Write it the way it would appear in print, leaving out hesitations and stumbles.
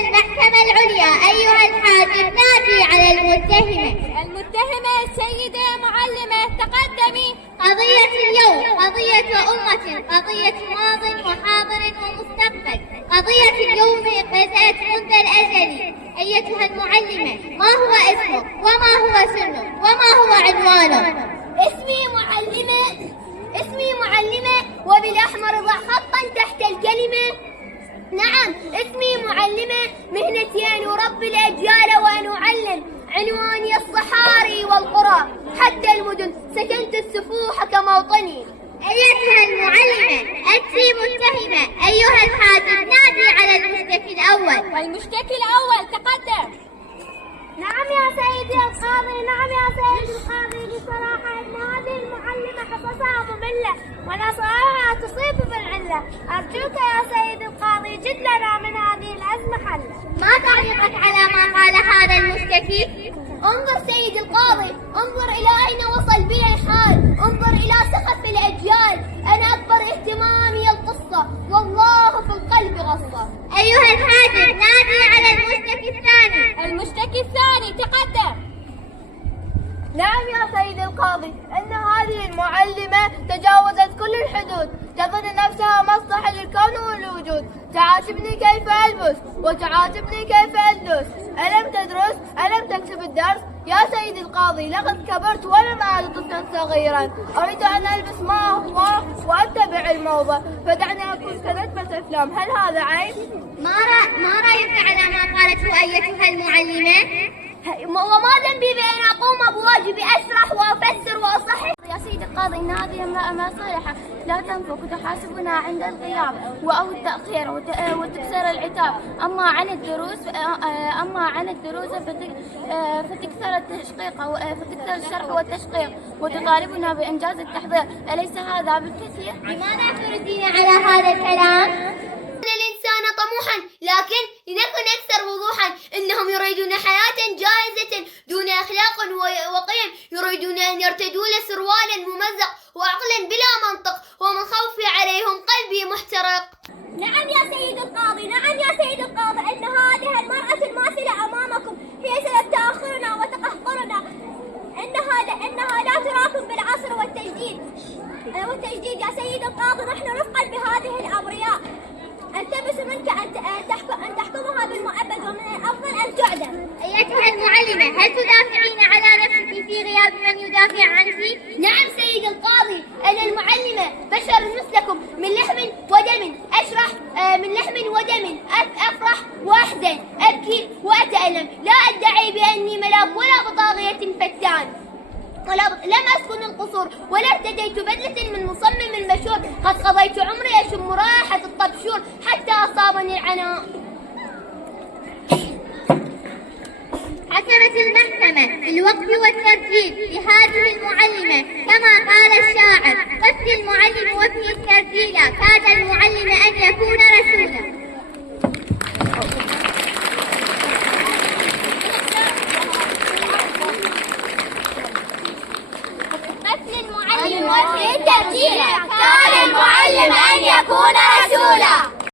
المحكمة العليا أيها الحاكم نادي على المتهمة السيدة معلمة تقدمي. قضية اليوم قضية أمة، قضية ماض وحاضر ومستقبل. قضية اليوم بدأت منذ الأزل. أيتها المعلمة، ما هو اسمك وما هو سنك وما هو عنوانك؟ اسمي معلمة وبالأحمر ضع خطا تحت الكلمة. نعم، اسمي معلمة، مهنتي أن أربي الأجيال وأن أعلم. عنواني الصحاري والقرى حتى المدن، سكنت السفوح كموطني. أيتها المعلمة، أنت متهمة. أيها الحاكم نادي على المشتكي الأول. والمشتكي الأول تقدم. نعم يا سيدي القاضي، نعم يا سيدي القاضي، بصراحة أن هذه المعلمة حصصها مملة ونصائحها تصيب بالعلة. أرجوك يا سيدي القاضي جد لنا من هذه الأزمة حلا. ما تعليقك على ما قال هذا المشتكي؟ انظر سيدي القاضي، انظر إلى أين وصل بي الحال، انظر إلى سخف الأجيال. أنا أكبر اهتمامي القصة، والله في القلب غصة. أيها الحاكم نادي على المشتكي الثاني. المشتكي الثاني تقدم. نعم يا سيدي القاضي، أن هذه المعلمة تجاوزت كل الحدود، تظن نفسها مصلحة للكون والوجود. تعاتبني كيف ألبس وتعاتبني كيف أدرس. ألم تدرس؟ ألم تكتب الدرس؟ يا سيدي القاضي، لقد كبرت ولم أعد طفلا صغيرا. أريد أن ألبس ما هو وأتبع الموضة، فدعني أكون كنجمة أفلام. هل هذا عيب؟ ما رأيك على ما قالته أيتها المعلمة؟ وما ذنبي بأن أقوم بواجبي، أشرح وأفسر وأصحح. يا سيدي القاضي، إن هذه امرأة ما صالحة، لا تنفق وتحاسبنا عند الغياب أو التأخير وتكسر العتاب. أما عن الدروس فتكثر الشرح والتشقيق وتطالبنا بإنجاز التحضير. أليس هذا بالكثير؟ لماذا تردين على هذا الكلام؟ الإنسان طموحا، لكن لنكن أكثر وضوحا. إنهم يريدون حياة جاهزة دون أخلاق وقيم، يريدون أن يرتدون سروالا ممزق وعقلا بلا منطق، ومن خوفي عليهم قلبي محترق. نعم يا سيد القاضي، نعم يا سيد القاضي، أن هذه المرأة الماثلة أمامكم هي سبب تأخرنا وتقهقرنا. إنها لا تراكم بالعصر والتجديد يا سيد القاضي. نحن رفقا بهذه الأبرياء التمس منك أن تحكمها بالمؤبد، ومن الأفضل أن تعدم. أيتها المعلمة، هل تدافعين على نفسك في غياب من يدافع عنك؟ نعم سيد القاضي، أنا المعلمة بشر مثلكم، من لحم ودم أشرح، من لحم ودم أفرح وأحزن، أبكي وأتألم. لا أدعي بأني ملاك ولا بطاغية فتان، لم أسكن القصور ولا ارتديت بدلة من مصمم المشهور. قد قضيت عمري أشم رائحة الطبشور حتى أصابني العناء. حكمت المحكمة بالوقف والترجيل لهذه المعلمة، كما قال الشاعر: قف المعلم وفي الترجيل، كاد المعلم أن يكون رسولا.